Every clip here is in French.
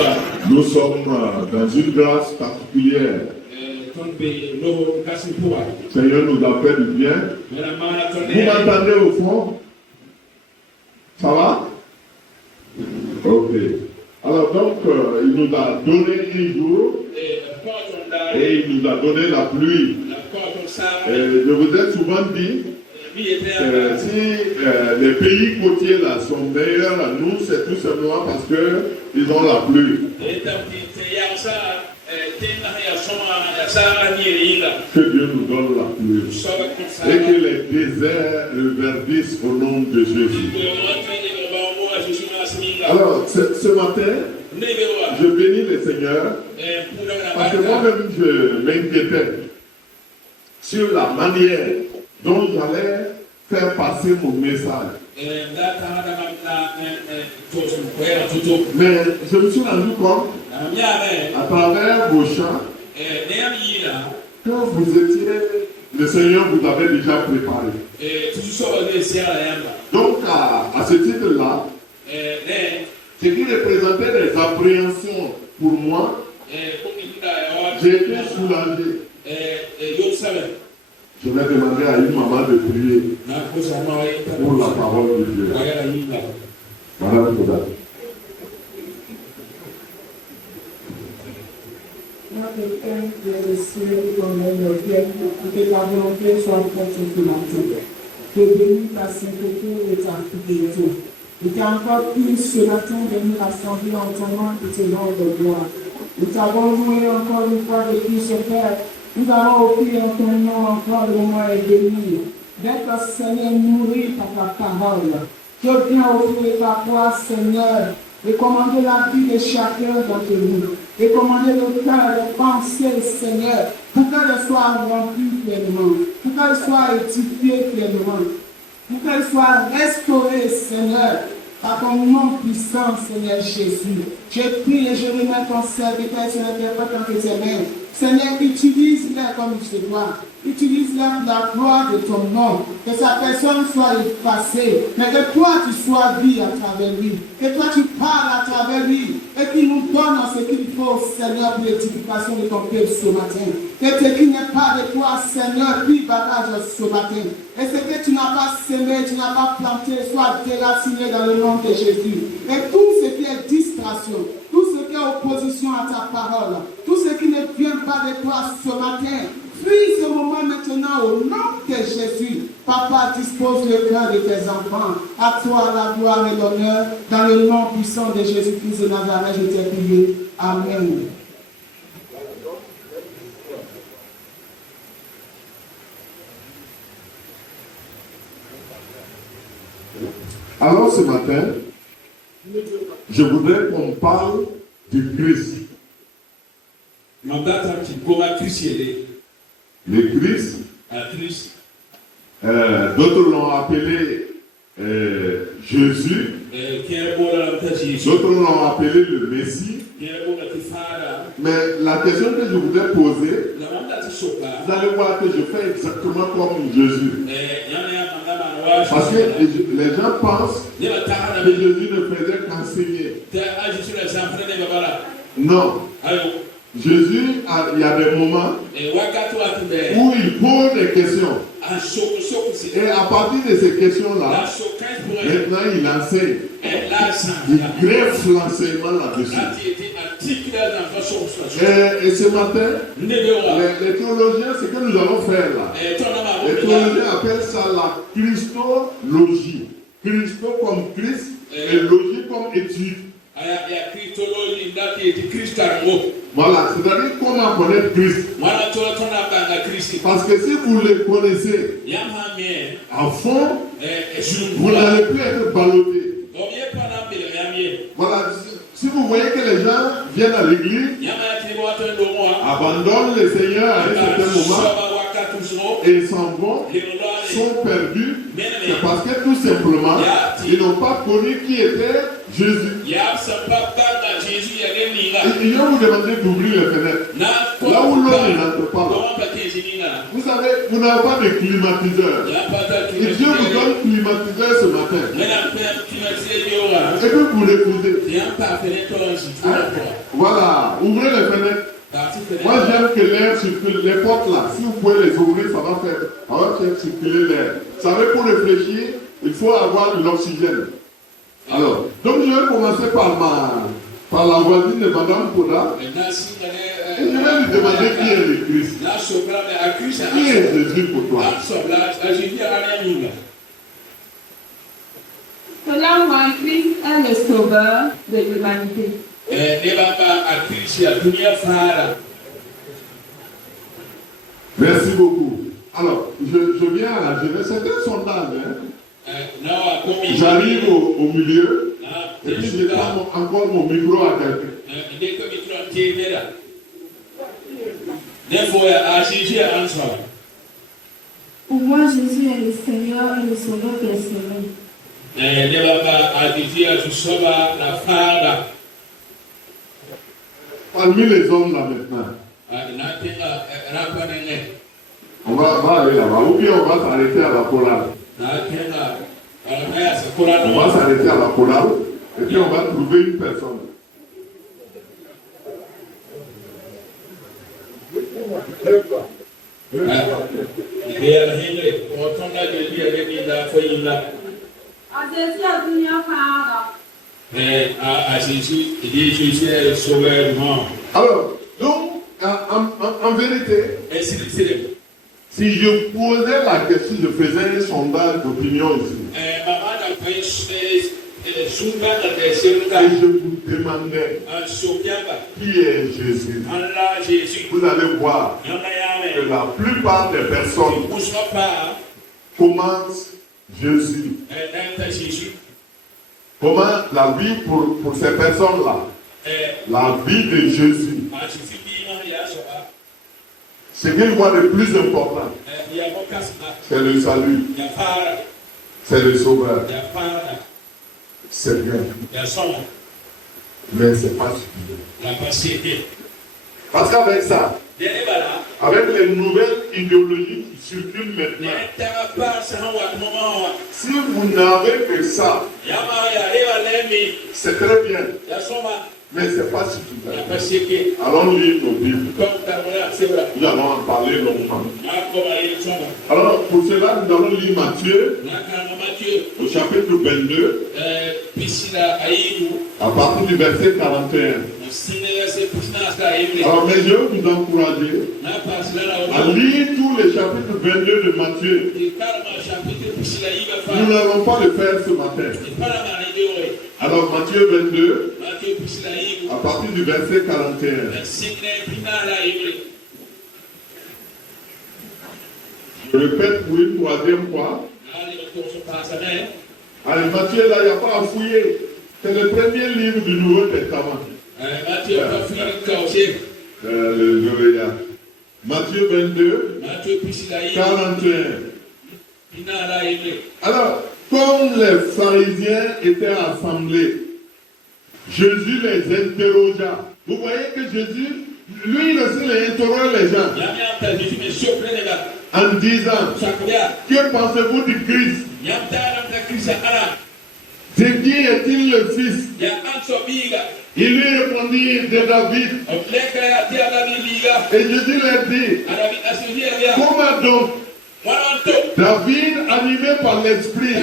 Nous sommes dans une grâce particulière. Seigneur nous a fait du bien. Vous m'entendez au fond? Ça va? Ok. Alors donc, il nous a donné un jour et il nous a donné la pluie. Je vous ai souvent dit, si les pays côtiers là sont meilleurs à nous, c'est tout simplement parce qu'ils ont la pluie. Que Dieu nous donne la pluie et que les déserts verdissent au nom de Jésus. Alors, ce matin, je bénis le Seigneur parce que moi-même je m'inquiétais sur la manière dont j'allais faire passer mon message. Mais je me suis rendu compte à travers vos chants que vous étiez, le Seigneur vous avait déjà préparé. Donc à ce titre-là, ce qui représentait des appréhensions pour moi, j'ai été soulagé. Je vais demander à une maman de prier pour la parole de Dieu. Madame Koda. Notre Père qui est le ciel, qu'on est le bien, que ta volonté soit faite sur la terre. Que bénis ta sainteté et ta fidélité. Il t'a encore plu ce matin de nous rassembler en ton nom et tes noms de gloire. Nous t'avons loué encore une fois depuis ce Père. Nous allons offrir en ton nom encore le moment et béni. D'être Seigneur nourri par ta parole. Je viens offrir ta foi, Seigneur, et commander la vie de chacun d'entre nous. Et commander le cœur, les pensées, Seigneur, pour qu'elles soient remplies pleinement, pour qu'elles soient édifiées pleinement, pour qu'elles soient restaurées, Seigneur, par ton nom puissant, Seigneur Jésus. Je prie et je remets ton serviteur sur l'interprète entre tes mains. Seigneur, utilise-les comme il se doit. Utilise-les pour la gloire de ton nom. Que sa personne soit effacée, mais que toi tu sois vie à travers lui. Que toi tu parles à travers lui et qu'il nous donne ce qu'il faut, Seigneur, pour l'édification de ton peuple ce matin. Que ce qui n'est pas de toi, Seigneur, puis bagage ce matin. Et ce que tu n'as pas semé, tu n'as pas planté, soit déraciné dans le nom de Jésus. Et tout ce qui est distraction, tout ce qui est opposition à ta parole, tout ce qui ne vient pas de toi ce matin, fuis ce moment maintenant au nom de Jésus. Papa, dispose le cœur de tes enfants. À toi la gloire et l'honneur. Dans le nom puissant de Jésus-Christ de Nazareth, je t'ai prié. Amen. Alors ce matin, je voudrais qu'on parle du Christ. Le Christ, d'autres l'ont appelé Jésus, d'autres l'ont appelé le Messie. Mais la question que je voudrais poser, vous allez voir que je fais exactement comme Jésus. Parce que les gens pensent que Jésus ne faisait qu'enseigner. Non. Jésus, il y a des moments où il pose des questions. Et à partir de ces questions-là, maintenant il enseigne. Il greffe l'enseignement là-dessus. Et ce matin, les théologiens, ce que nous allons faire là, les théologiens appellent ça la christologie. Christo comme Christ et logie comme étude. Voilà, c'est-à-dire comment connaître Christ. Parce que si vous le connaissez à fond, vous n'allez plus être ballotté. Voilà, si vous voyez que les gens viennent à l'église, abandonnent le Seigneur à un certain moment et ils s'en vont, sont perdus, c'est parce que tout simplement, ils n'ont pas connu qui était Jésus. Et ils vont vous demander d'ouvrir les fenêtres. Là où l'homme n'entre pas. Vous savez, vous n'avez pas de climatiseur. Et Dieu vous donne climatiseur ce matin. Et que vous refusez. Voilà, ouvrez les fenêtres. Moi j'aime que l'air circule, les portes là, si vous pouvez les ouvrir, ça va faire circuler l'air. Vous savez, pour réfléchir, il faut avoir de l'oxygène. Alors, donc je vais commencer par la voisine de Madame Koda. Et je vais lui demander qui est le Christ. Qui est Jésus pour toi? Selon moi, Christ est le sauveur de l'humanité. Merci beaucoup. Alors, je viens à la jeunesse. C'est un sondage. J'arrive au milieu. Et puis je prends encore mon micro à quelqu'un. Pour moi, Jésus est le Seigneur et le Sauveur des Seigneurs. Parmi les hommes là maintenant, on va aller là-bas. Ou bien on va s'arrêter à la polare. On va s'arrêter à la polare et puis on va trouver une personne. Alors, donc, en vérité, si je posais la question, je faisais un sondage d'opinion ici. Et je vous demandais qui est Jésus. Vous allez voir que la plupart des personnes commencent Jésus. Comment la vie pour ces personnes-là, la vie de Jésus, ce qu'ils voient de plus important, c'est le salut, c'est le sauveur. C'est bien. Mais c'est pas suffisant. Parce qu'avec ça, avec les nouvelles idéologies qui circulent maintenant, si vous n'avez que ça, c'est très bien. Mais ce n'est pas suffisant. Allons lire nos Bibles. Nous allons en parler longtemps. Alors, pour cela, nous allons lire Matthieu, au chapitre 22, à partir du verset 41. Alors, mais je veux vous encourager à lire tous les chapitres 22 de Matthieu. Nous n'allons pas le faire ce matin. Alors, Matthieu 22, à partir du verset 41. Je répète pour une troisième fois. Allez, Matthieu, là, il n'y a pas à fouiller. C'est le premier livre du Nouveau Testament. Alléluia. Matthieu 22, 41. Alors, comme les pharisiens étaient assemblés, Jésus les interrogea. Vous voyez que Jésus, lui aussi, les interroge les gens. En disant, que pensez-vous du Christ? De qui est-il le fils? Il lui répondit de David. Et Jésus leur dit, comment donc David, animé par l'Esprit,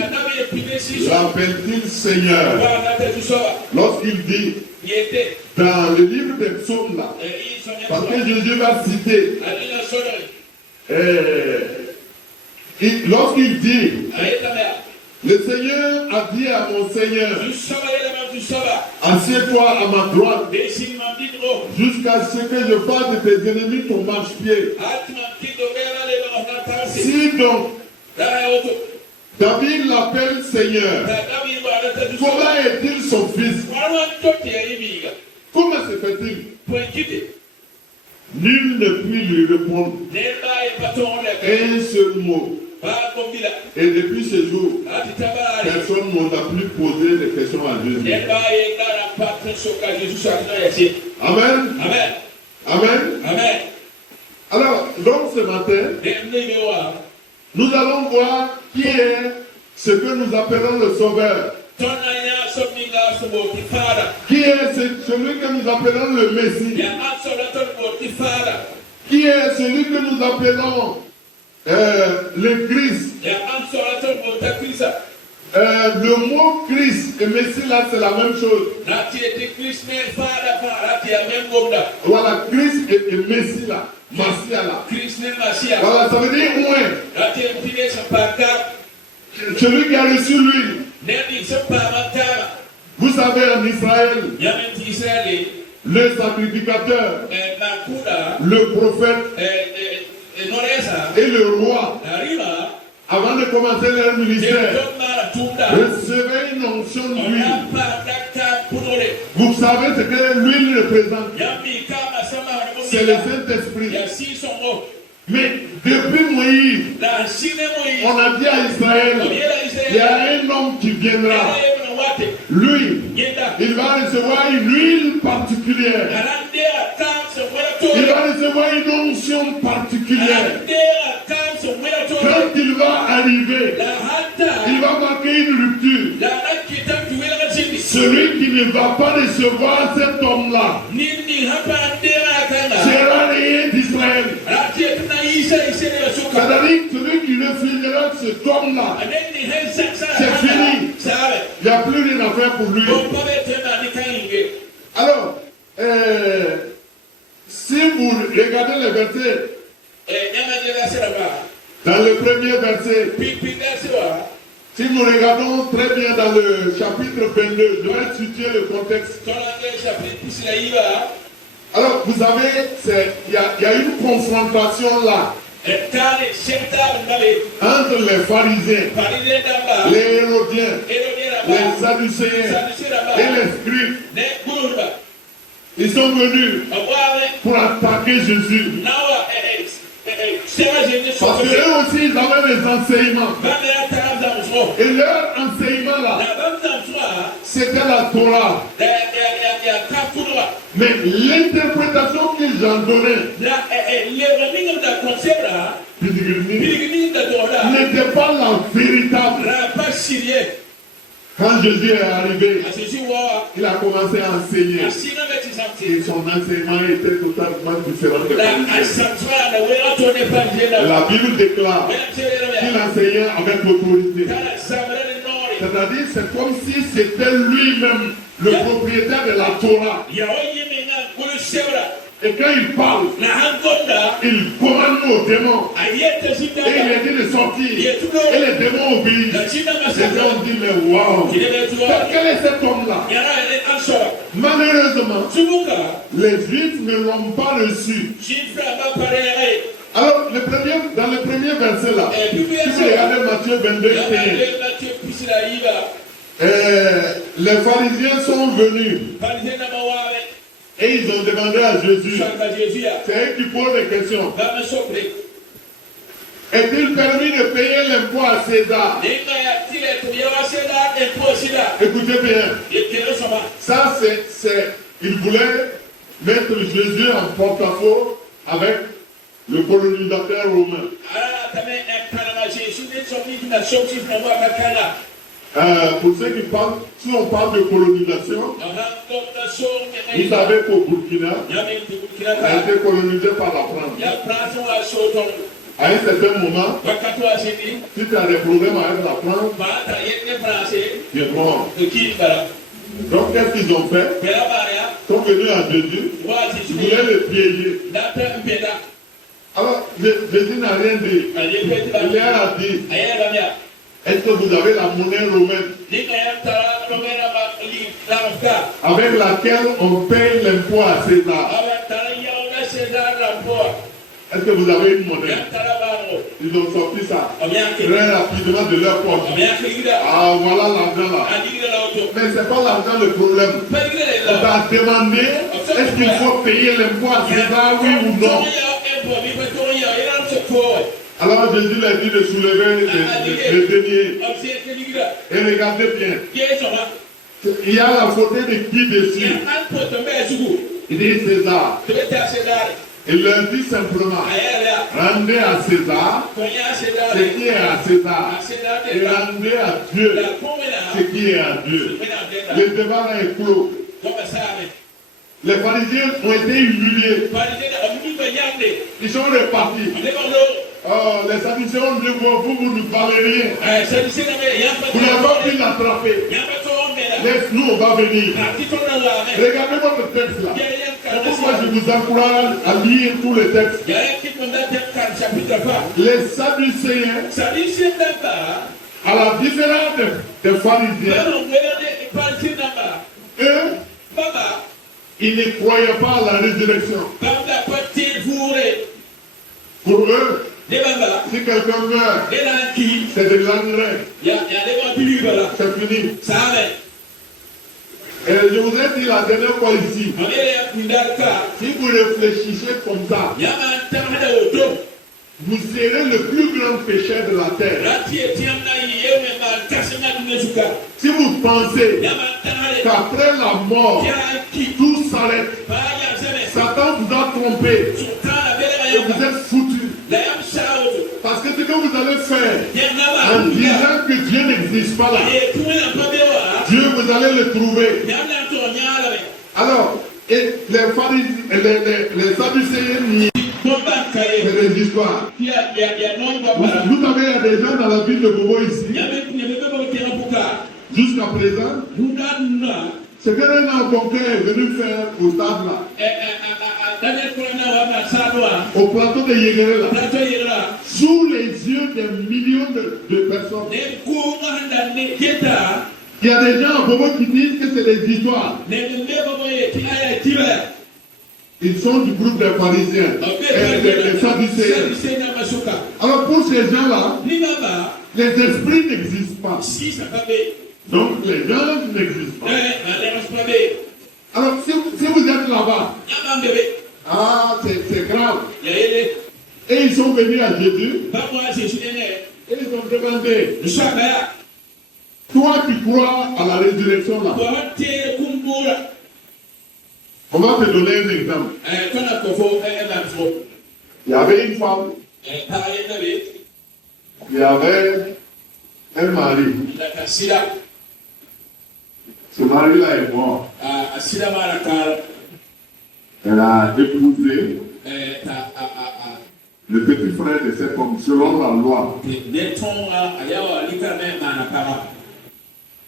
l'appelle-t-il Seigneur? Lorsqu'il dit, dans le livre des psaumes là, parce que Jésus va citer, lorsqu'il dit, le Seigneur a dit à mon Seigneur, assieds-toi à ma droite, jusqu'à ce que je fasse de tes ennemis ton marchepied. Si donc David l'appelle Seigneur, comment est-il son fils? Comment se fait-il? Nul ne put lui répondre un seul mot. Et depuis ce jour, personne n'a plus posé de questions à Jésus. Amen. Amen. Amen. Alors, donc ce matin, nous allons voir qui est ce que nous appelons le Sauveur. Qui est celui que nous appelons le Messie? Qui est celui que nous appelons le Christ? Le mot Christ et Messie là c'est la même chose. Voilà, Christ et Messie là. Messia là. Voilà, ça veut dire moins. Celui qui a reçu l'huile. Vous savez en Israël, le sacrificateur, le prophète et le roi, avant de commencer leur ministère, recevaient une onction d'huile. Vous savez ce que l'huile représente? C'est le Saint-Esprit. Mais depuis Moïse, on a dit à Israël, il y a un homme qui viendra. Lui, il va recevoir une huile particulière. Il va recevoir une onction particulière. Quand il va arriver, il va marquer une rupture. Celui qui ne va pas recevoir cet homme-là sera rien d'Israël. C'est-à-dire celui qui refusera cet homme-là, c'est fini. Il n'y a plus rien à faire pour lui. Alors, si vous regardez le verset, dans le premier verset, si nous regardons très bien dans le chapitre 22, je vais situer le contexte. Alors, vous savez, il y a une confrontation là entre les pharisiens, les hérodiens, les sadducéens et les scribes. Ils sont venus pour attaquer Jésus. Parce qu'eux aussi, ils avaient des enseignements. Et leur enseignement là, c'était la Torah. Mais l'interprétation qu'ils en donnaient n'était pas la véritable. Quand Jésus est arrivé, il a commencé à enseigner. Et son enseignement était totalement différent. La Bible déclare qu'il enseignait avec autorité. C'est-à-dire, c'est comme si c'était lui-même le propriétaire de la Torah. Et quand il parle, il commande aux démons. Et il a dit de sortir. Et les démons obéissent. Les gens ont dit, mais waouh, quel est cet homme-là? Malheureusement, les Juifs ne l'ont pas reçu. Alors, dans le premier verset là, si vous regardez Matthieu 22, les pharisiens sont venus. Et ils ont demandé à Jésus, c'est eux qui posent des questions. Est-il permis de payer l'impôt à César? Écoutez bien. Ça, ils voulaient mettre Jésus en porte-à-faux avec le colonisateur romain. Pour ceux qui parlent, si on parle de colonisation, vous savez qu'au Burkina, a été colonisé par la France. À un certain moment, si tu as des problèmes avec la France, tu es mort. Donc qu'est-ce qu'ils ont fait? Ils sont venus à Jésus, ils voulaient le piéger. Alors Jésus n'a rien dit. Il leur a dit, est-ce que vous avez la monnaie romaine avec laquelle on paye l'impôt à César? Est-ce que vous avez une monnaie? Ils ont sorti ça très rapidement de leur poche. Ah, voilà l'argent là. Mais ce n'est pas l'argent le problème. On t'a demandé, est-ce qu'il faut payer l'impôt à César, oui ou non? Alors Jésus leur dit de soulever les deniers. Et regardez bien. Il y a la photo de qui dessus? Il dit César. Il leur dit simplement, rendez à César ce qui est à César et rendez à Dieu ce qui est à Dieu. Le débat est clos. Les pharisiens ont été humiliés. Ils sont repartis. Oh, les Sadducéens ont dit, vous ne parlez rien. Vous n'avez pas pu l'attraper. Laisse-nous, on va venir. Regardez votre texte là. C'est pourquoi je vous encourage à lire tous les textes. Les Sadducéens, à la différence des pharisiens, eux, ils ne croyaient pas à la résurrection. Pour eux, si quelqu'un meurt, c'est de l'engrais. C'est fini. Et je voudrais dire la dernière fois ici, si vous réfléchissez comme ça, vous serez le plus grand pécheur de la terre. Si vous pensez qu'après la mort, tout s'arrête, Satan vous a trompé et vous êtes foutu. Parce que ce que vous allez faire en disant que Dieu n'existe pas là, Dieu, vous allez le trouver. Alors, et les pharisiens, les Sadducéens nient. C'est des histoires. Vous savez, il y a des gens dans la ville de Bobo ici, jusqu'à présent, ce que Renan Bonquet est venu faire au stade là, au plateau de Yéguéré là, sous les yeux des millions de personnes. Il y a des gens à Bobo qui disent que c'est des histoires. Ils sont du groupe des pharisiens, des Sadducéens. Alors pour ces gens-là, les esprits n'existent pas. Donc les gens n'existent pas. Alors si vous êtes là-bas, c'est grave. Et ils sont venus à Jésus et ils ont demandé, toi qui crois à la résurrection là, on va te donner un exemple. Il y avait une femme, il y avait un mari. Ce mari-là est mort. Elle a épousé le petit frère de cette femme, selon la loi.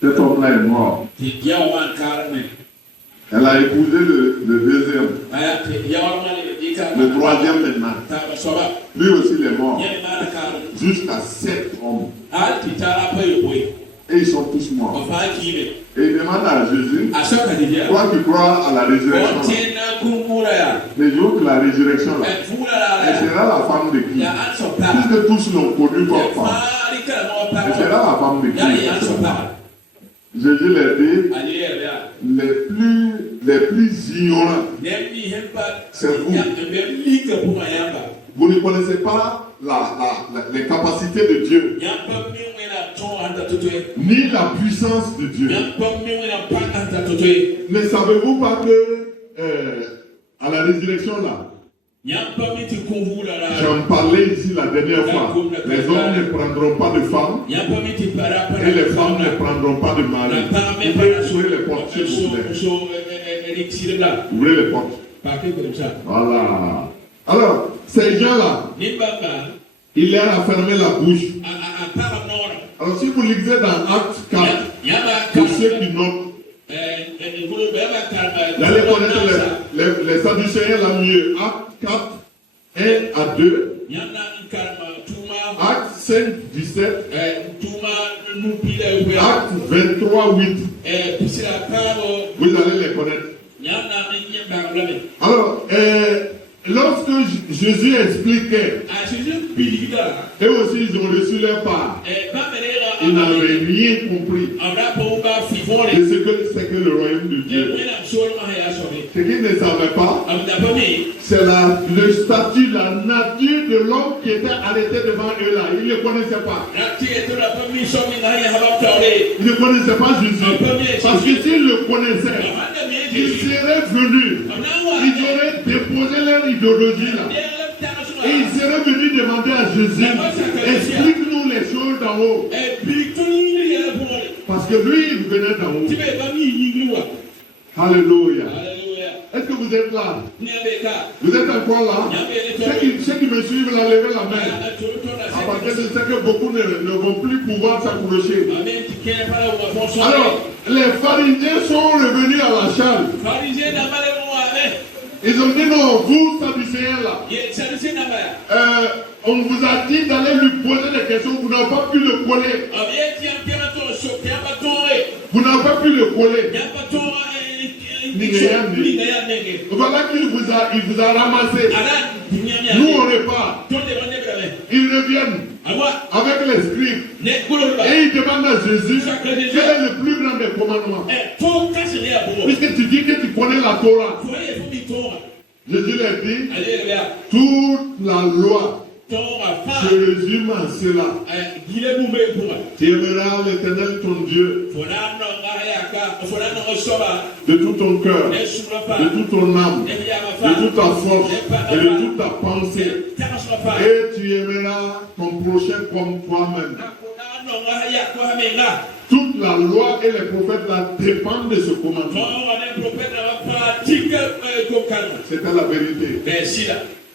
Cet homme-là est mort. Elle a épousé le deuxième, le troisième maintenant. Lui aussi il est mort. Jusqu'à 7 hommes. Et ils sont tous morts. Et il demande à Jésus, toi qui crois à la résurrection, les jours que la résurrection là, elle sera la femme de qui? Puisque tous l'ont connue comme femme. Elle sera la femme de qui? Jésus leur dit, les plus ignorants, c'est vous. Vous ne connaissez pas les capacités de Dieu, ni la puissance de Dieu. Ne savez-vous pas que à la résurrection là, j'en parlais ici la dernière fois, les hommes ne prendront pas de femmes et les femmes ne prendront pas de mari. Vous pouvez ouvrir les portes s'il vous plaît. Ouvrez les portes. Voilà. Alors, ces gens-là, il leur a fermé la bouche. Alors, si vous lisez dans Acte 4, pour ceux qui notent, vous allez connaître les Sadducéens là mieux. Acte 4, 1 à 2. Acte 5, 17. Acte 23, 8. Vous allez les connaître. Alors, lorsque Jésus expliquait, eux aussi ils ont reçu leur part. Ils n'avaient rien compris de ce que c'est que le royaume de Dieu. Ce qu'ils ne savaient pas, c'est le statut, la nature de l'homme qui était arrêté devant eux là. Ils ne connaissaient pas. Ils ne connaissaient pas Jésus. Parce que s'ils le connaissaient, ils seraient venus. Ils auraient déposé déposé leur idéologie là. Et ils seraient venus demander à Jésus, explique-nous les choses d'en haut. Parce que lui, il venait d'en haut. Alléluia. Est-ce que vous êtes là? Vous êtes encore là? Ceux qui me suivent, là, levez la main. Parce que je sais que beaucoup ne vont plus pouvoir s'approcher. Alors, les pharisiens sont revenus à la charge. Ils ont dit non, vous, Sadducéens là, on vous a dit d'aller lui poser des questions, vous n'avez pas pu le coller. Vous n'avez pas pu le coller. Voilà qu'il vous a ramassé. Nous on repart. Ils reviennent avec les scribes et ils demandent à Jésus quel est le plus grand des commandements. Puisque tu dis que tu connais la Torah. Jésus leur dit, toute la loi se résume à cela. Tu aimeras l'Éternel ton Dieu de tout ton cœur, de toute ton âme, de toute ta force et de toute ta pensée. Et tu aimeras ton prochain comme toi-même. Toute la loi et les prophètes là dépendent de ce commandement. C'était la vérité.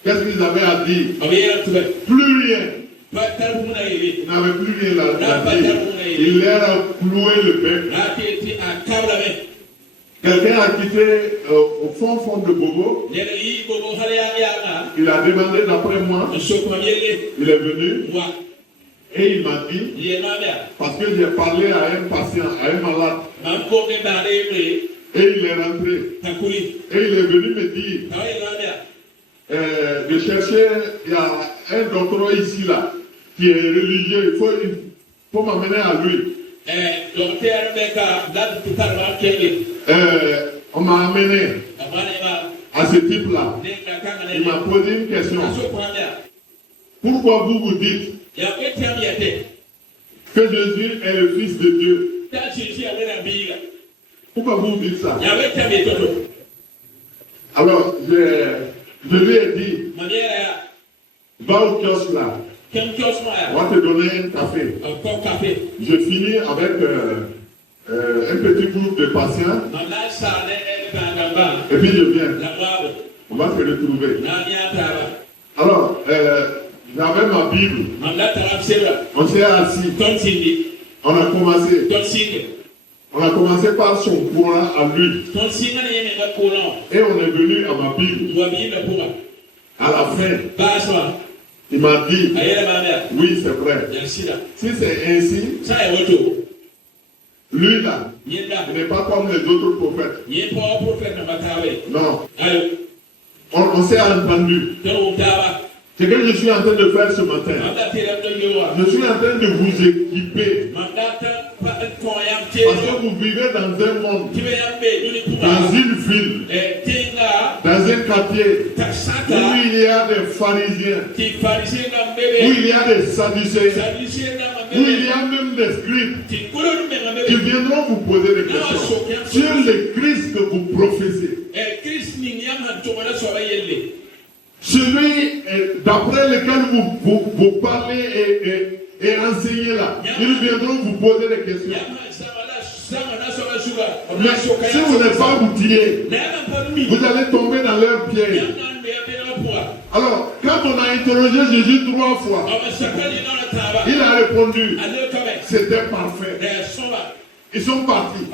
Qu'est-ce qu'ils avaient à dire? Plus rien. Ils n'avaient plus rien à dire. Il leur a cloué le bec. Quelqu'un a quitté au fond de Bobo. Il a demandé d'après moi. Il est venu. Et il m'a dit, parce que j'ai parlé à un patient, à un malade. Et il est rentré. Et il est venu me dire, de chercher, il y a un docteur ici là, qui est religieux, il faut m'amener à lui. On m'a amené à ce type là. Il m'a posé une question. Pourquoi vous dites que Jésus est le Fils de Dieu? Pourquoi vous dites ça? Alors, je lui ai dit, va au kiosque là, on va te donner un café. Je finis avec un petit groupe de patients, et puis je viens. On va se retrouver. Alors, j'avais ma Bible. On s'est assis. On a commencé par son Coran à lui. Et on est venu à ma Bible. À la fin, il m'a dit, oui, c'est vrai. Si c'est ainsi, lui là, il n'est pas comme les autres prophètes. Non. On s'est entendu. Ce que je suis en train de faire ce matin, je suis en train de vous équiper. Parce que vous vivez dans un monde, dans une ville, dans un quartier, où il y a des pharisiens, où il y a des sadducéens, où il y a même des scribes qui viendront vous poser des questions sur le Christ que vous professez. Celui d'après lequel vous parlez et enseignez là, ils viendront vous poser des questions. Mais si vous n'êtes pas outillé, vous allez tomber dans leur piège. Alors, quand on a interrogé Jésus 3 fois, il a répondu, c'était parfait. Ils sont partis.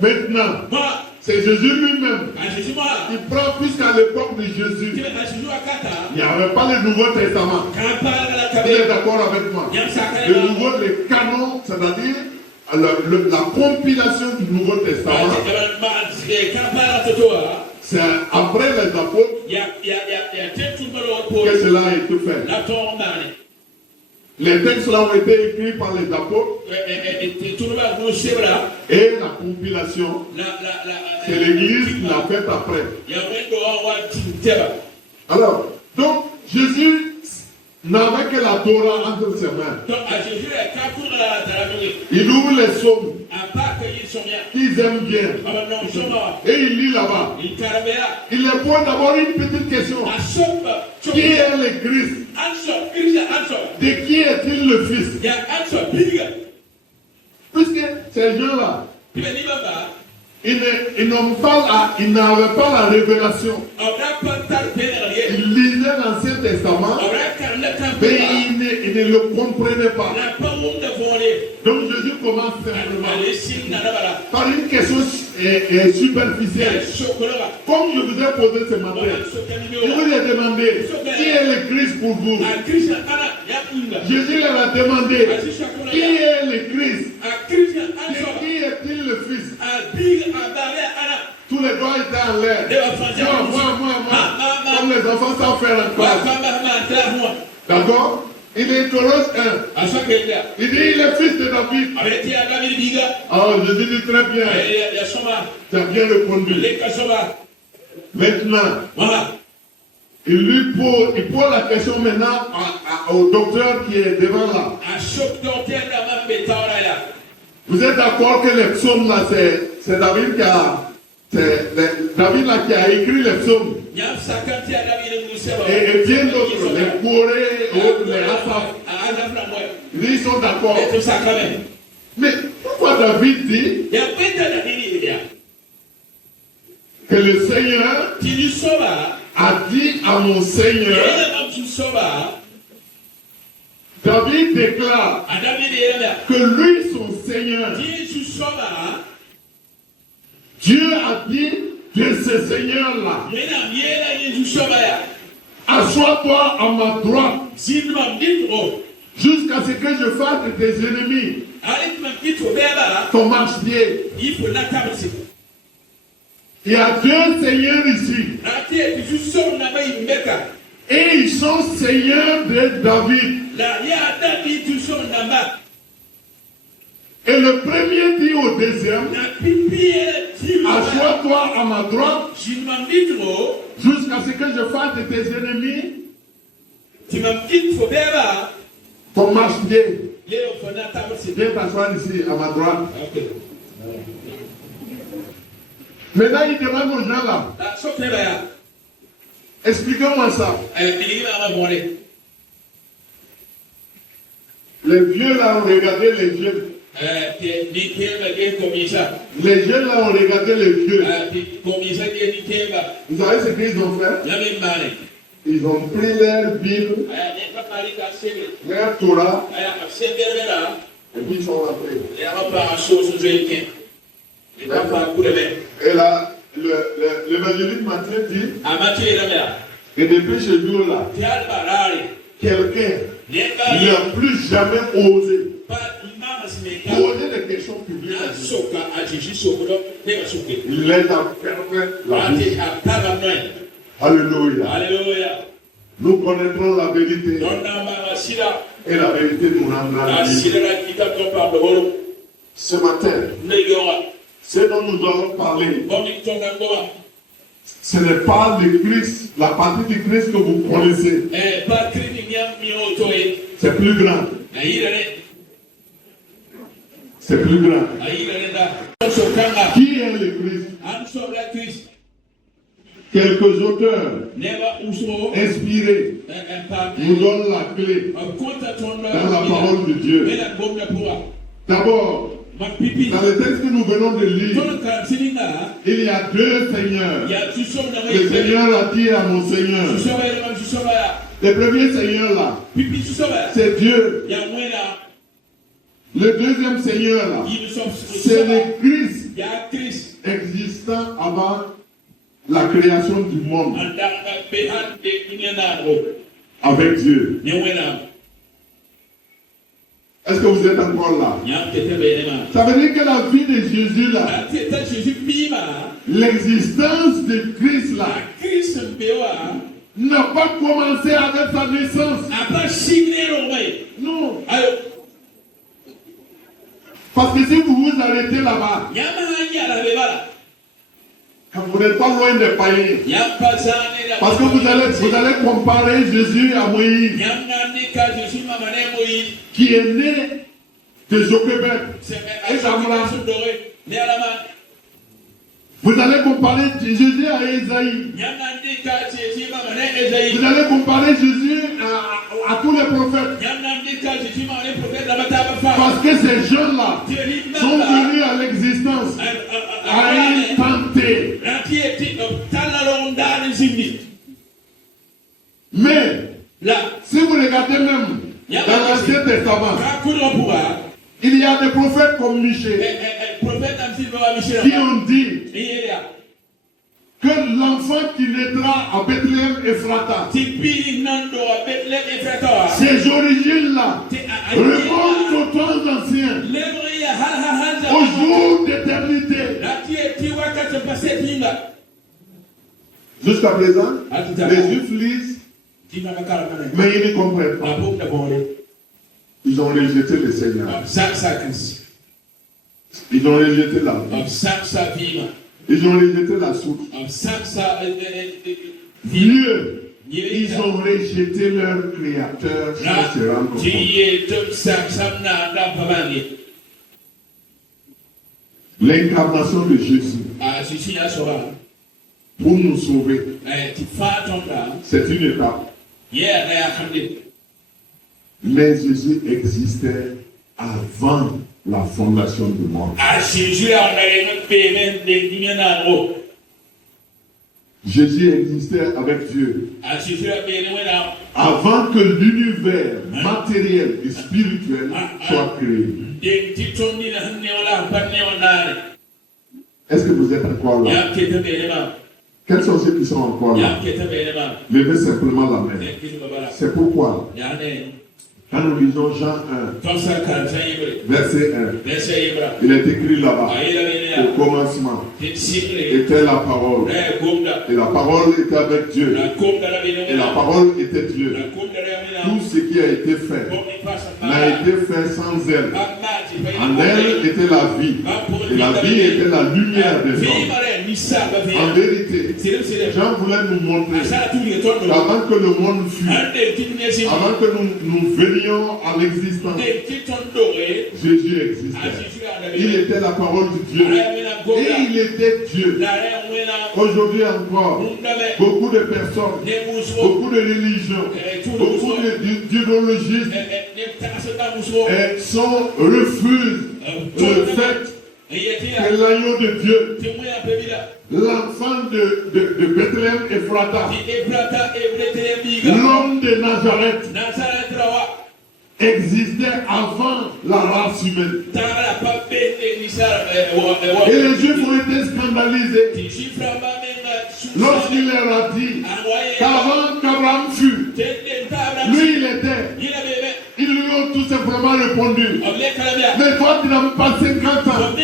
Maintenant, c'est Jésus lui-même qui prend, puisqu'à l'époque de Jésus, il n'y avait pas le Nouveau Testament. Vous êtes d'accord avec moi? Le canon, c'est-à-dire la compilation du Nouveau Testament, c'est après les apôtres que cela a été fait. Les textes là ont été écrits par les apôtres et la compilation, c'est l'Église qui l'a faite après. Alors, donc Jésus n'avait que la Torah entre ses mains. Il ouvre les psaumes qu'ils aiment bien. Et il lit là-bas. Il leur pose d'abord une petite question. Qui est le Christ? De qui est-il le Fils? Puisque ces gens-là, ils n'avaient pas la révélation. Ils lisaient l'Ancien Testament, mais ils ne le comprenaient pas. Donc Jésus commence simplement par une question superficielle. Comme je vous ai posé ce matin, je vous ai demandé qui est le Christ pour vous. Jésus leur a demandé qui est le Christ. De qui est-il le Fils? Tous les doigts étaient en l'air. Moi. Comme les enfants savent faire encore. D'accord? Il interroge un. Il dit il est fils de David. Alors Jésus dit très bien. Tu as bien répondu. Maintenant, il pose la question maintenant au docteur qui est devant là. Vous êtes d'accord que les psaumes là, c'est David qui a. C'est David là qui a écrit les psaumes. Et bien d'autres, les Corée, les Asaph. Ils sont d'accord. Mais pourquoi David dit que le Seigneur a dit à mon Seigneur, David déclare que lui, son Seigneur, Dieu a dit de ce Seigneur-là, assois-toi à ma droite jusqu'à ce que je fasse de tes ennemis ton marche-pied. Il y a deux seigneurs ici. Et ils sont seigneurs de David. Et le premier dit au deuxième, assois-toi à ma droite jusqu'à ce que je fasse de tes ennemis ton marche-pied. Viens t'asseoir ici à ma droite. Maintenant, il demande aux gens là, expliquez-moi ça. Les vieux là ont regardé les jeunes. Les jeunes là ont regardé les vieux. Vous savez ce qu'ils ont fait? Ils ont pris leur Bible, leur Torah, et puis ils sont rentrés. Et là, l'évangéliste Matthieu dit, et depuis ce jour-là, quelqu'un n'a plus jamais osé poser des questions publiques. Il les a fermés la bouche. Alléluia. Nous connaîtrons la vérité. Et la vérité nous rendra libre. Ce matin, ce dont nous allons parler, ce n'est pas le Christ, la partie du Christ que vous connaissez. C'est plus grand. C'est plus grand. Qui est le Christ? Quelques auteurs inspirés nous donnent la clé dans la parole de Dieu. D'abord, dans le texte que nous venons de lire, il y a deux seigneurs. Le Seigneur a dit à mon Seigneur. Le premier Seigneur là, c'est Dieu. Le deuxième Seigneur là, c'est le Christ existant avant la création du monde avec Dieu. Est-ce que vous êtes encore là? Ça veut dire que la vie de Jésus là, l'existence de Christ là, n'a pas commencé avec sa naissance. Non. Parce que si vous vous arrêtez là-bas, Vous n'êtes pas loin des païens. Parce que vous allez comparer Jésus à Moïse, qui est né de Jochebed et d'Amram. Vous allez comparer Jésus à Esaïe. Vous allez comparer Jésus à tous les prophètes. Parce que ces gens-là sont venus à l'existence à un temps T. Mais, si vous regardez même dans l'Ancien Testament, il y a des prophètes comme Michée qui ont dit que l'enfant qui naîtra à Bethléem Ephrata, ces origines-là remontent aux temps anciens, au jour d'éternité. Jusqu'à présent, les Juifs lisent, mais ils ne comprennent pas. Ils ont rejeté le Seigneur. Ils ont rejeté la vie. Ils ont rejeté la source. Mieux, ils ont rejeté leur Créateur sans se rendre compte. L'incarnation de Jésus pour nous sauver, c'est une étape. Mais Jésus existait avant la fondation du monde. Jésus existait avec Dieu avant que l'univers matériel et spirituel soit créé. Est-ce que vous êtes encore là? Quels sont ceux qui sont encore là? Levez simplement la main. C'est pourquoi quand nous lisons Jean 1, verset 1, il est écrit là-bas, au commencement était la parole, et la parole était avec Dieu, et la parole était Dieu. Tout ce qui a été fait n'a été fait sans elle. En elle était la vie, et la vie était la lumière des hommes. En vérité, Jean voulait nous montrer qu'avant que le monde fût, avant que nous venions à l'existence, Jésus existait. Il était la parole de Dieu. Et il était Dieu. Aujourd'hui encore, beaucoup de personnes, beaucoup de religions, beaucoup d'idéologistes refusent le fait que l'agneau de Dieu, l'enfant de Bethléem Ephrata, l'homme de Nazareth, existait avant la race humaine. Et les Juifs ont été scandalisés lorsqu'il leur a dit qu'avant qu'Abraham fût, lui il était. Ils lui ont tout simplement répondu: mais toi tu n'as pas 50 ans,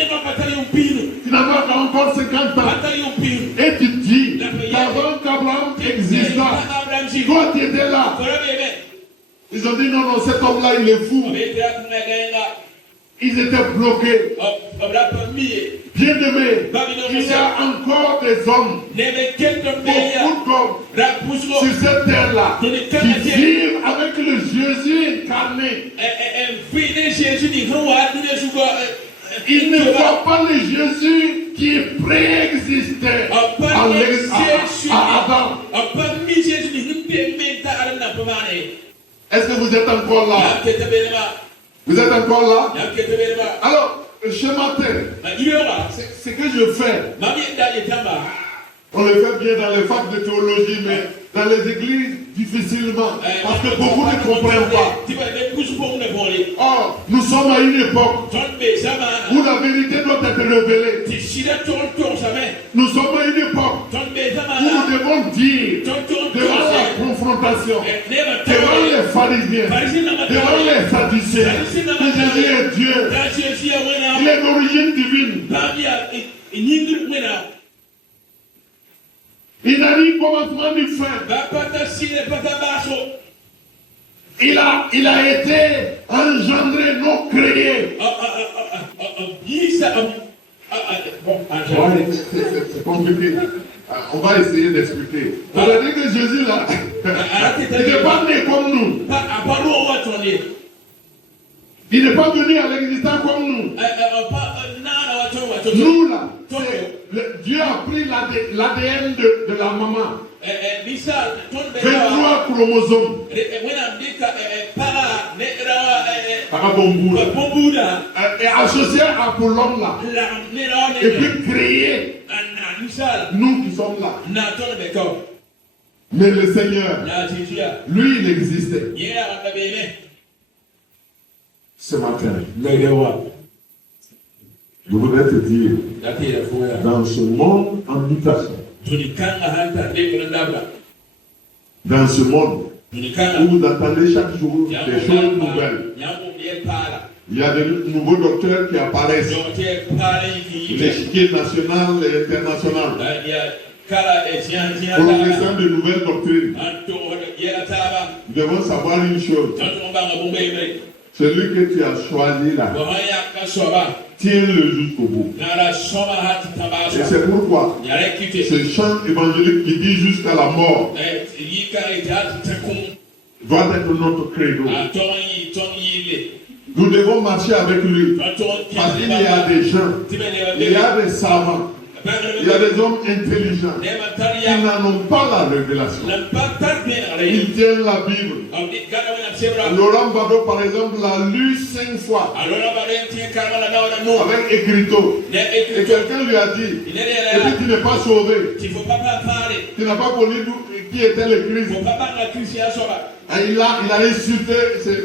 tu n'as pas encore 50 ans, et tu dis qu'avant qu'Abraham exista, toi tu étais là. Ils ont dit non, cet homme-là il est fou. Ils étaient bloqués. Bien-aimés, il y a encore des hommes, beaucoup d'hommes sur cette terre-là qui vivent avec le Jésus incarné. Ils ne voient pas le Jésus qui préexistait à Adam. Est-ce que vous êtes encore là? Vous êtes encore là? Alors, ce matin, ce que je fais, on le fait bien dans les facs de théologie, mais dans les églises, difficilement, parce que beaucoup ne comprennent pas. Or, nous sommes à une époque où la vérité doit être révélée. Nous sommes à une époque où nous devons dire, devant la confrontation, devant les pharisiens, devant les sadducéens, que Jésus est Dieu. Il est d'origine divine. Il n'a ni commencement ni fin. Il a été engendré, non créé. Ouais, c'est compliqué. On va essayer d'expliquer. Ça veut dire que Jésus là, il n'est pas né comme nous. Il n'est pas venu à l'existence comme nous. Nous là, Dieu a pris l'ADN de la maman. 23 chromosomes. Et associé à pour l'homme là. Et puis créer nous qui sommes là. Mais le Seigneur, lui, il existait. Ce matin, je voudrais te dire, dans ce monde en mutation, dans ce monde où vous entendez chaque jour des choses nouvelles, il y a de nouveaux docteurs qui apparaissent, l'échiquier national et international, progressant de nouvelles doctrines. Nous devons savoir une chose. Celui que tu as choisi là, tiens-le jusqu'au bout. Et c'est pourquoi ce chant évangélique qui dit jusqu'à la mort doit être notre credo. Nous devons marcher avec lui. Parce qu'il y a des gens, il y a des savants, il y a des hommes intelligents qui n'en ont pas la révélation. Ils tiennent la Bible. Laurent Bado, par exemple, l'a lu 5 fois avec écriteau. Et quelqu'un lui a dit, et puis tu n'es pas sauvé. Tu n'as pas connu qui était le Christ. Et il a insulté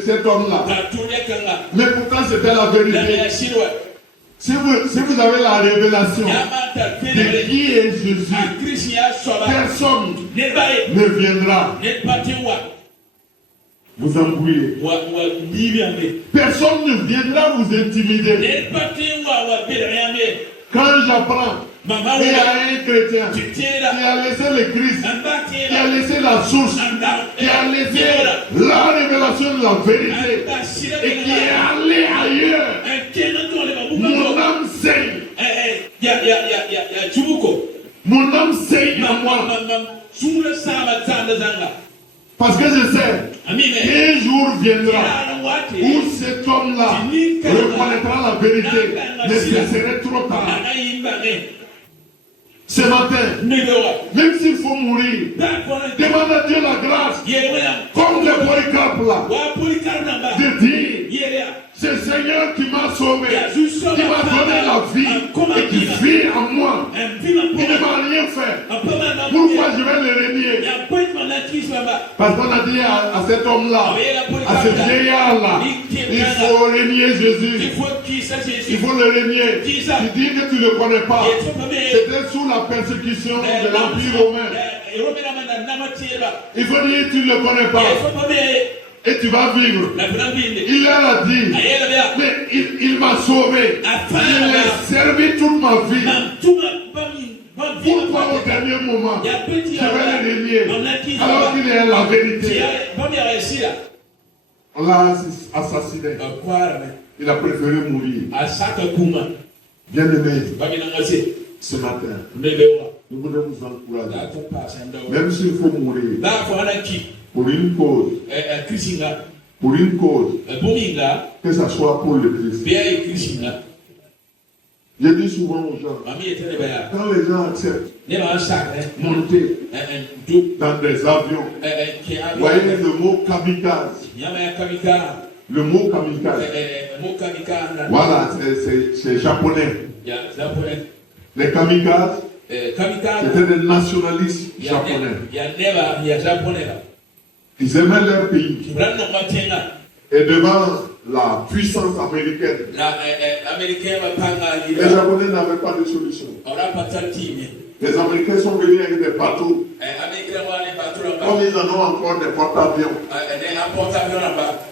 cet homme-là. Mais pourtant, c'était la vérité. Si vous avez la révélation de qui est Jésus, personne ne viendra vous embrouiller. Personne ne viendra vous intimider. Quand j'apprends qu'il y a un chrétien qui a laissé le Christ, qui a laissé la source, qui a laissé la révélation de la vérité et qui est allé ailleurs, mon âme saigne. Mon âme saigne à moi. Parce que je sais qu'un jour viendra où cet homme-là reconnaîtra la vérité, mais ce serait trop tard. Ce matin, même s'il faut mourir, demande à Dieu la grâce, comme le Polycarpe là, de dire, c'est le Seigneur qui m'a sauvé, qui m'a donné la vie et qui vit en moi. Il ne m'a rien fait. Pourquoi je vais le renier? Parce qu'on a dit à cet homme-là, à ce vieillard-là, il faut renier Jésus. Il faut le renier. Tu dis que tu ne le connais pas. C'était sous la persécution de l'Empire romain. Il faut dire que tu ne le connais pas. Et tu vas vivre. Il leur a dit, mais il m'a sauvé. Je l'ai servi toute ma vie. Pourquoi au dernier moment, je vais le renier alors qu'il est la vérité? On l'a assassiné. Il a préféré mourir. Bien aimé, ce matin, nous voulons vous encourager. Même s'il faut mourir pour une cause, que ce soit pour le Christ. Je dis souvent aux gens, quand les gens acceptent monter dans des avions, voyez le mot kamikaze. Le mot kamikaze. Voilà, c'est japonais. Les kamikazes, c'était des nationalistes japonais. Ils aimaient leur pays. Et devant la puissance américaine, les Japonais n'avaient pas de solution. Les Américains sont venus avec des bateaux. Comme ils en ont encore des porte-avions.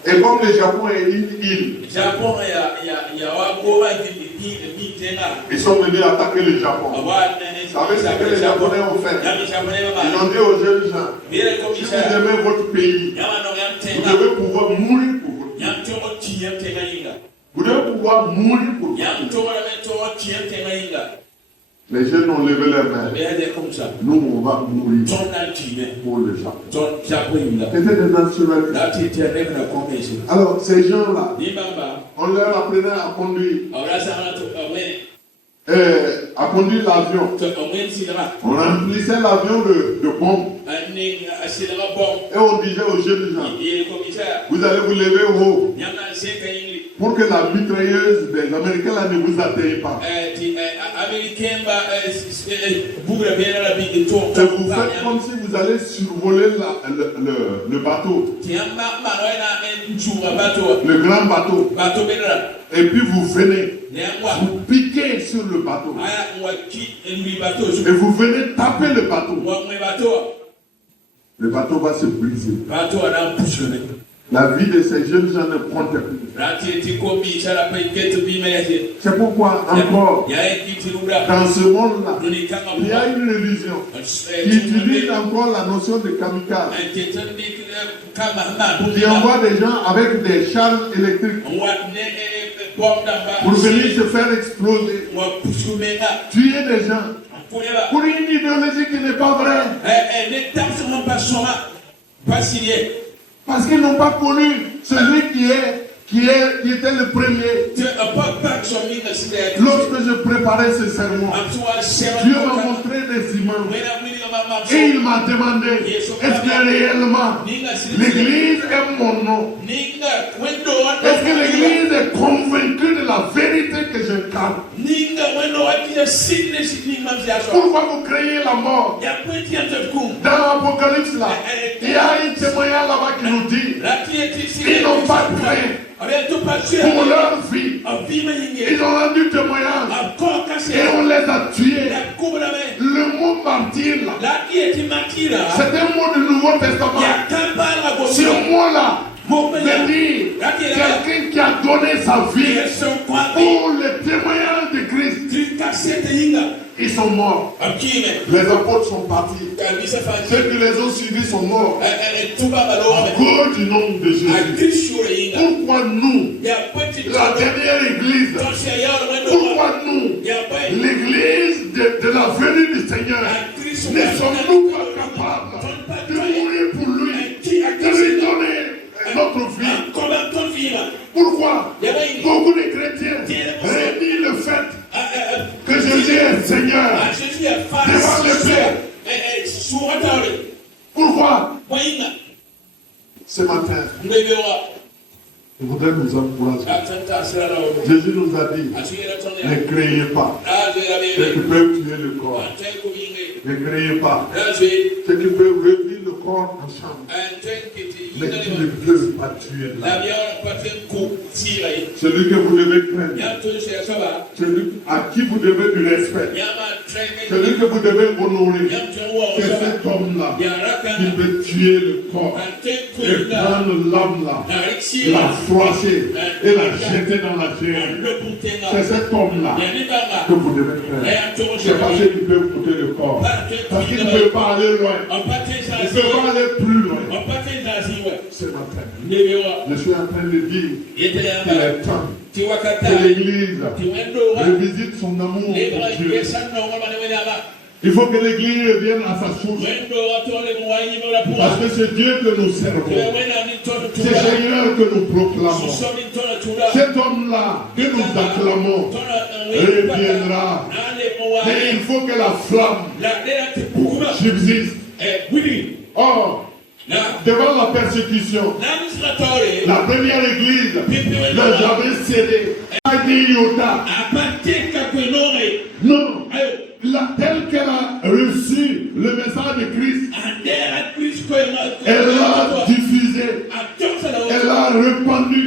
Et comme le Japon est une île, ils sont venus attaquer le Japon. Vous savez ce que les Japonais ont fait? Ils ont dit aux jeunes gens, si vous aimez votre pays, vous devez pouvoir mourir pour votre pays. Vous devez pouvoir mourir pour vous. Les jeunes ont levé leurs mains. Nous, on va mourir pour le Japon. C'était des nationalistes. Alors, ces gens-là, on leur apprenait à conduire. À conduire l'avion. On remplissait l'avion de bombes. Et on disait aux jeunes gens, vous allez vous lever haut pour que la mitrailleuse des Américains là ne vous atteigne pas. Et vous faites comme si vous allez survoler le bateau. Le grand bateau. Et puis vous venez, vous piquez sur le bateau. Et vous venez taper le bateau. Le bateau va se briser. La vie de ces jeunes gens ne compte plus. C'est pourquoi encore, dans ce monde-là, il y a une religion qui utilise encore la notion de kamikaze, qui envoie des gens avec des chars électriques pour venir se faire exploser, tuer des gens pour une idéologie qui n'est pas vraie. Parce qu'ils n'ont pas connu celui qui était le premier. Lorsque je préparais ce sermon, Dieu m'a montré des images. Et il m'a demandé, est-ce que réellement l'Église est mon nom? Est-ce que l'Église est convaincue de la vérité que j'incarne? Pourquoi vous craignez la mort? Dans l'Apocalypse là, il y a un témoignage là-bas qui nous dit, ils n'ont pas craint pour leur vie. Ils ont rendu témoignage et on les a tués. Le mot martyr là, c'est un mot du Nouveau Testament. Ce mot-là veut dire quelqu'un qui a donné sa vie pour le témoignage de Christ. Ils sont morts. Les apôtres sont partis. Ceux qui les ont suivis sont morts. À cause du nom de Jésus. Pourquoi nous, la dernière église, pourquoi nous, l'église de la venue du Seigneur, ne sommes-nous pas capables de mourir pour lui, de lui donner notre vie? Pourquoi beaucoup de chrétiens réunissent le fait que Jésus est Seigneur devant le Père? Pourquoi? Ce matin, je voudrais nous encourager. Jésus nous a dit, ne craignez pas. Ceux qui peuvent tuer le corps. Ne craignez pas. Ceux qui peuvent réduire le corps en chambre. Mais qui ne peuvent pas tuer l'âme. Celui que vous devez craindre. Celui à qui vous devez du respect. Celui que vous devez honorer. C'est cet homme-là qui peut tuer le corps. Et prendre l'âme-là. La froisser et la jeter dans la terre. C'est cet homme-là que vous devez craindre. C'est pas ceux qui peuvent couper le corps. Parce qu'il ne peut pas aller loin. Il ne peut pas aller plus loin. Ce matin, je suis en train de dire qu'il est temps que l'Église revisite son amour pour Dieu. Il faut que l'Église revienne à sa source. Parce que c'est Dieu que nous servons. C'est Seigneur que nous proclamons. Cet homme-là que nous acclamons reviendra. Mais il faut que la flamme subsiste. Or, devant la persécution, la première église n'a jamais cédé. Non, telle qu'elle a reçu le message de Christ, elle l'a diffusé, elle l'a répandu,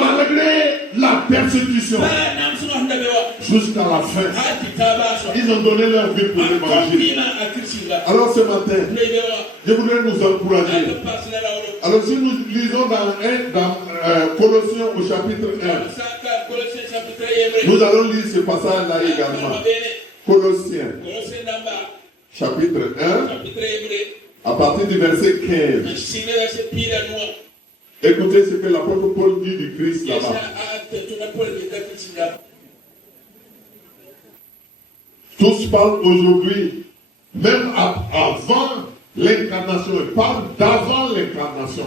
malgré la persécution, jusqu'à la fin. Ils ont donné leur vie pour l'évangile. Alors ce matin, je voudrais nous encourager. Alors si nous lisons dans Colossiens au chapitre 1, nous allons lire ce passage-là également. Colossiens, chapitre 1, à partir du verset 15. Écoutez ce que l'apôtre Paul dit du Christ là-bas. Tous parlent aujourd'hui, même avant l'incarnation, ils parlent d'avant l'incarnation.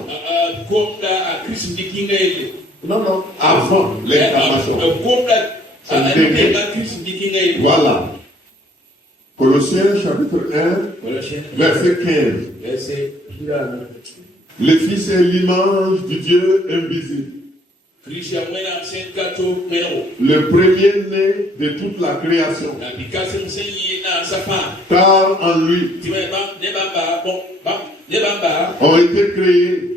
Non, avant l'incarnation. Voilà. Colossiens chapitre 1, verset 15. Le Fils est l'image du Dieu invisible. Le premier-né de toute la création. Car en lui ont été créées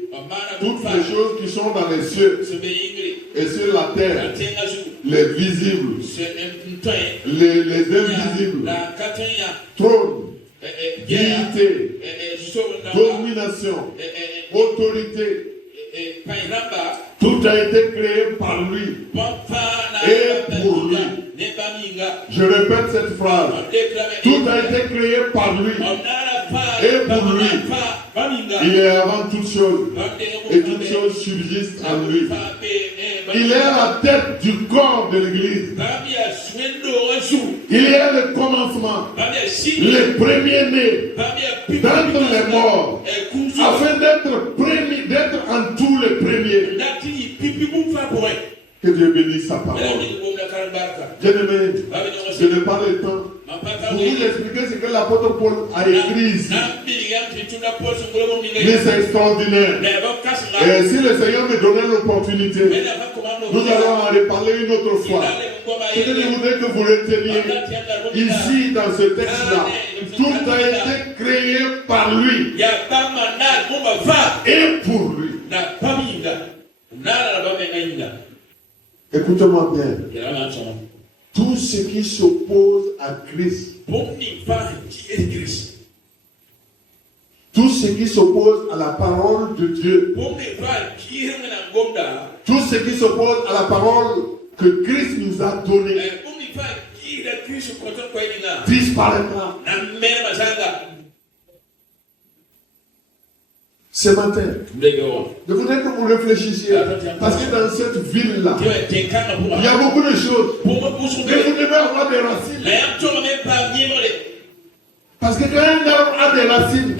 toutes les choses qui sont dans les cieux et sur la terre, les visibles, les invisibles, trône, dignité, domination, autorité. Tout a été créé par lui et pour lui. Je répète cette phrase. Tout a été créé par lui et pour lui. Il est avant toutes choses et toutes choses subsistent en lui. Il est la tête du corps de l'Église. Il est le commencement, le premier-né d'entre les morts, afin d'être en tous les premiers. Que Dieu bénisse sa parole. Bien-aimé, je n'ai pas le temps pour vous expliquer ce que l'apôtre Paul a écrit ici. Mais c'est extraordinaire. Et si le Seigneur me donnait l'opportunité, nous allons en reparler une autre fois. Ce que je voudrais que vous reteniez ici dans ce texte-là, tout a été créé par lui et pour lui. Écoutez-moi bien. Tout ce qui s'oppose à Christ, tout ce qui s'oppose à la parole de Dieu, tout ce qui s'oppose à la parole que Christ nous a donnée, disparaîtra. Ce matin, je voudrais que vous réfléchissiez, parce que dans cette ville-là, il y a beaucoup de choses, mais vous devez avoir des racines. Parce que quand un arbre a des racines,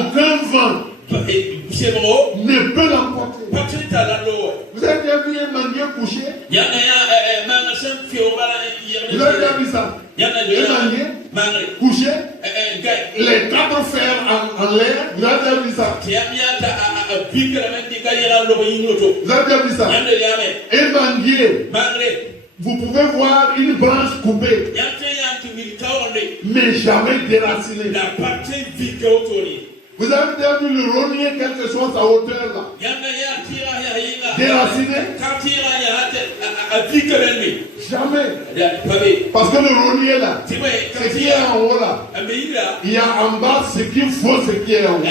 aucun vent ne peut l'emporter. Vous avez déjà vu un manguier couché? Vous avez déjà vu ça? Un manguier couché, les quatre fers en l'air. Vous avez déjà vu ça? Vous avez déjà vu ça? Un manguier, vous pouvez voir une branche coupée, mais jamais déracinée. Vous avez déjà vu le rognier, quelle que soit sa hauteur là, déraciné? Jamais. Parce que le rognier là, ce qui est en haut là, il y a en bas ce qu'il faut, ce qui est en haut.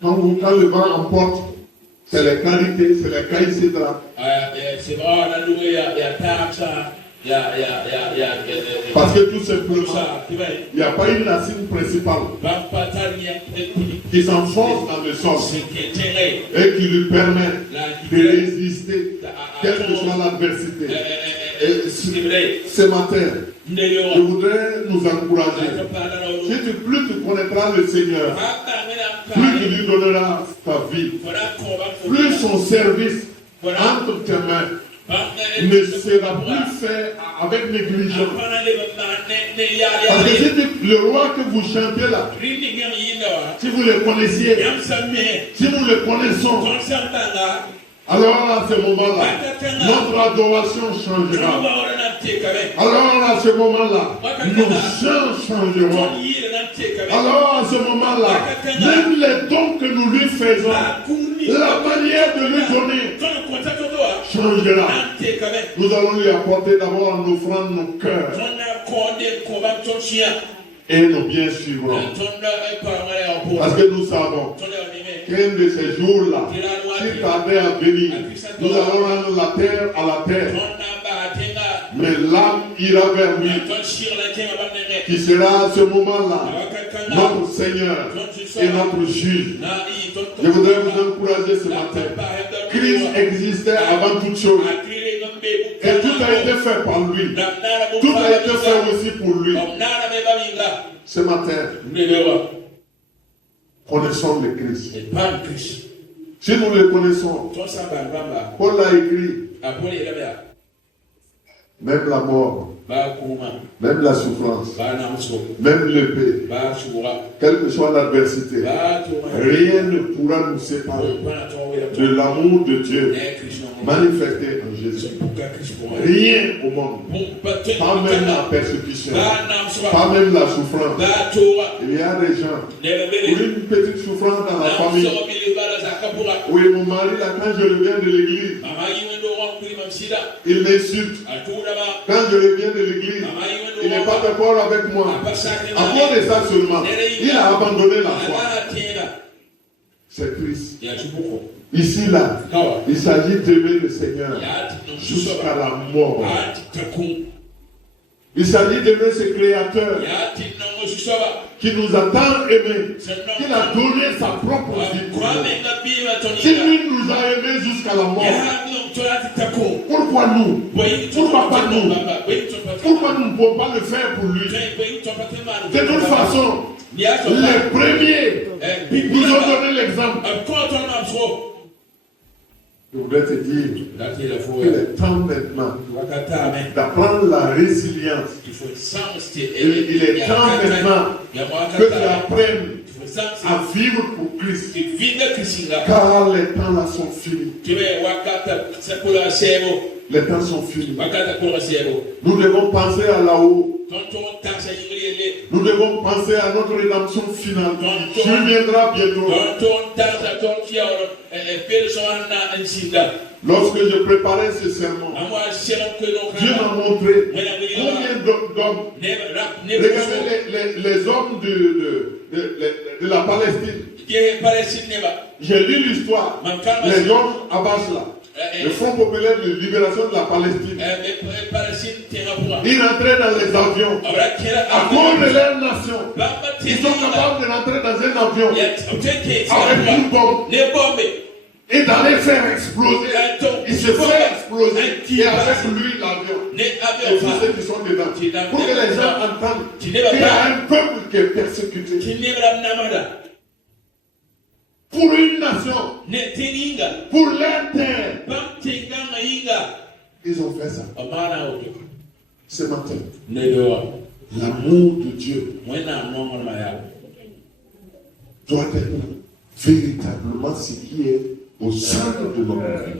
Quand le vent emporte, c'est les qualités, c'est les caïcédra. Parce que tout simplement, il n'y a pas une racine principale qui s'enfonce dans le sol et qui lui permet de résister, quelle que soit l'adversité. Et ce matin, je voudrais nous encourager. Plus tu connaîtras le Seigneur, plus tu lui donneras ta vie, plus son service entre tes mains ne sera plus fait avec négligence. Parce que si le roi que vous chantez là, si vous le connaissiez, si nous le connaissons, alors à ce moment-là, notre adoration changera. Alors à ce moment-là, nos chants changeront. Alors à ce moment-là, même les dons que nous lui faisons, la manière de lui donner changera. Nous allons lui apporter d'abord en offrant nos cœurs. Et nos biens suivront. Parce que nous savons qu'un de ces jours-là, s'il tardait à venir, nous allons rendre la terre à la terre mais l'âme ira vers lui, qui sera à ce moment-là notre Seigneur et notre juge. Je voudrais vous encourager ce matin. Christ existait avant toute chose. Et tout a été fait par lui. Tout a été fait aussi pour lui. Ce matin, connaissons le Christ. Si nous le connaissons, Paul l'a écrit, même la mort, même la souffrance, même l'épée, quelle que soit l'adversité, rien ne pourra nous séparer de l'amour de Dieu manifesté en Jésus. Rien au monde, pas même la persécution, pas même la souffrance. Il y a des gens, pour une petite souffrance dans la famille. Oui, mon mari, là, quand je reviens de l'église, il m'insulte. Quand je reviens de l'église, il n'est pas d'accord avec moi. À cause de ça seulement, il a abandonné la foi. C'est Christ. Ici, là, il s'agit d'aimer le Seigneur jusqu'à la mort. Il s'agit d'aimer ce Créateur qui nous a tant aimés, qu'il a donné sa propre vie pour nous. Si lui nous a aimés jusqu'à la mort, pourquoi nous? Pourquoi pas nous? Pourquoi nous ne pouvons pas le faire pour lui? De toute façon, les premiers nous ont donné l'exemple. Je voudrais te dire qu'il est temps maintenant d'apprendre la résilience. Il est temps maintenant que tu apprennes à vivre pour Christ. Car les temps là sont finis. Les temps sont finis. Nous devons penser à là-haut. Nous devons penser à notre rédemption finale. Tu viendras bientôt. Lorsque je préparais ce sermon, Dieu m'a montré combien d'hommes. Regardez les hommes de la Palestine. J'ai lu l'histoire. Les hommes Abbas là. Le Front populaire de libération de la Palestine. Ils rentraient dans les avions. À cause de leur nation, ils sont capables de rentrer dans un avion avec une bombe et d'aller faire exploser. Il se fait exploser et avec lui l'avion. Et tous ceux qui sont dedans. Pour que les gens entendent qu'il y a un peuple qui est persécuté. Pour une nation, pour leur terre, ils ont fait ça. Ce matin, l'amour de Dieu doit être véritablement ce qui est au centre de notre vie.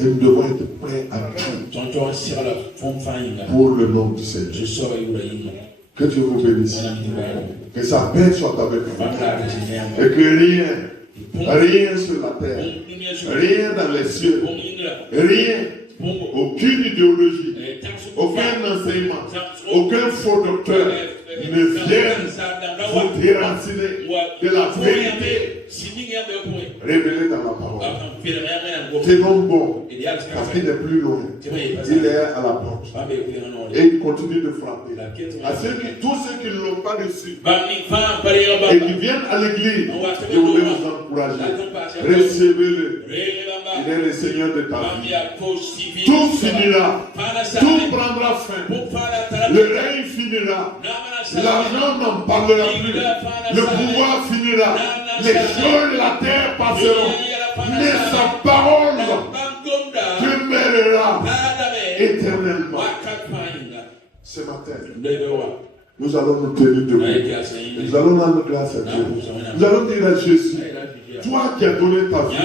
Et nous devons être prêts à tout pour le nom du Seigneur. Que Dieu vous bénisse. Que sa paix soit avec vous. Et que rien sur la terre, rien dans les cieux, rien, aucune idéologie, aucun enseignement, aucun faux docteur ne vienne vous déraciner de la vérité révélée dans la parole. Tenons bon, parce qu'il est plus loin. Il est à la porte. Et il continue de frapper. À tous ceux qui ne l'ont pas reçu et qui viennent à l'église, je voulais vous encourager. Recevez-le. Il est le Seigneur de ta vie. Tout finira. Tout prendra fin. Le règne finira. L'argent n'en parlera plus. Le pouvoir finira. Les choses de la terre passeront. Mais sa parole demeurera éternellement. Ce matin, nous allons nous tenir debout. Nous allons rendre grâce à Dieu. Nous allons dire à Jésus, toi qui as donné ta vie.